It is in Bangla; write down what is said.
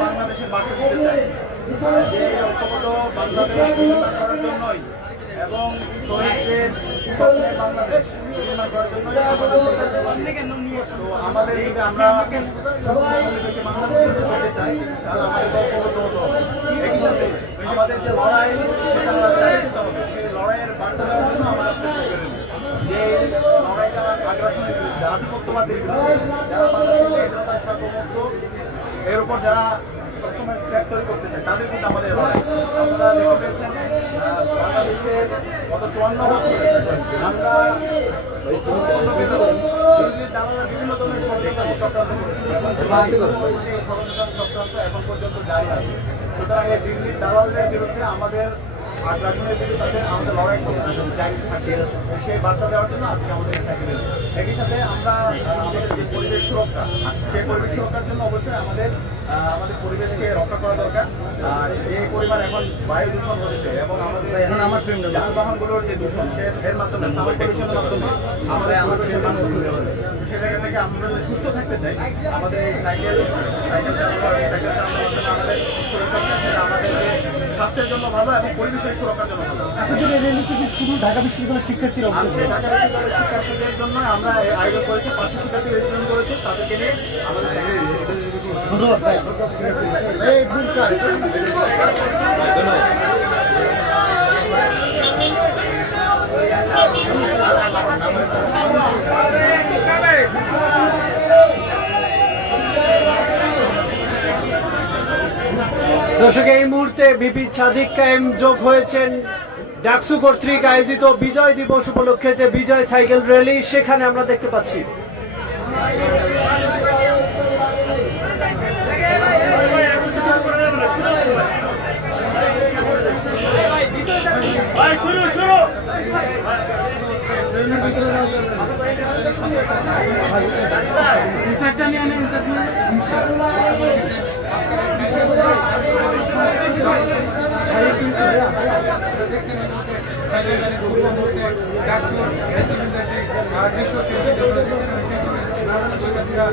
বাংলাদেশের বার্তা দিতে চাই যে ঐক্যবদ্ধ বাংলাদেশ নির্মাণ করার জন্যই এবং শহীদদের বাংলাদেশ। নির্মাণ করার তো আমাদের যদি আমরা চাই তাহলে আমাদের একই সাথে আমাদের যে লড়াই সেটা হবে। সেই লড়াইয়ের বার্তা জন্য আমরা যে লড়াইটা আগ্রাসনের বিরুদ্ধে আধিপত্যবাদের বিরুদ্ধে, যারা বাংলাদেশে স্বাধীনতা সার্বভৌমত্ব এর উপর যারা সবসময় ফ্যাক্টরি করতে চায়, তাদের কিন্তু আমাদের লড়াই। আপনারা দেখতে পেয়েছেন বাংলাদেশের চুয়ান্ন বছরে আমরা এখন পর্যন্ত জারি আছে সুতরাং এই দিল্লির দালালদের বিরুদ্ধে আমাদের আগ্রাসনের আমাদের লড়াই থাকে সেই বার্তা দেওয়ার জন্য আজকে আমাদের সাইকেল একই সাথে আমরা আমাদের যে পরিবেশ সুরক্ষা সেই পরিবেশ সুরক্ষার জন্য অবশ্যই আমাদের আমাদের পরিবেশকে রক্ষা করা দরকার। আর যে পরিমাণ এখন বায়ু দূষণ হচ্ছে এবং আমাদের এখন আমার যানবাহনগুলোর যে দূষণ সে এর মাধ্যমে সাউন্ড পলিউশনের মাধ্যমে আমাদের পরিবেশের মান কমে হবে। সে জায়গা থেকে আমরা যদি সুস্থ থাকতে চাই আমাদের সাইকেল সাইকেল চালানো সাইকেল চালানোর মাধ্যমে আমাদের সুরক্ষা আমাদের স্বাস্থ্যের জন্য ভালো এবং পরিবেশের সুরক্ষার জন্য ভালো। আপনাদের এই র্যালি থেকে শুধু ঢাকা বিশ্ববিদ্যালয়ের শিক্ষার্থী অংশ আজকে ঢাকা বিশ্ববিদ্যালয়ের শিক্ষার্থীদের জন্য আমরা আয়োজন করেছি পাঁচশো শিক্ষার্থী রেজিস্ট্রেশন করেছি তাদেরকে নিয়ে আমাদের ধন্যবাদ। দর্শক, এই মুহূর্তে বিপি সাদিক কায়েম যোগ হয়েছেন। ডাকসু কর্তৃক আয়োজিত বিজয় দিবস উপলক্ষে যে বিজয় সাইকেল র্যালি, সেখানে আমরা দেখতে পাচ্ছি। শিক্ষার্থীরা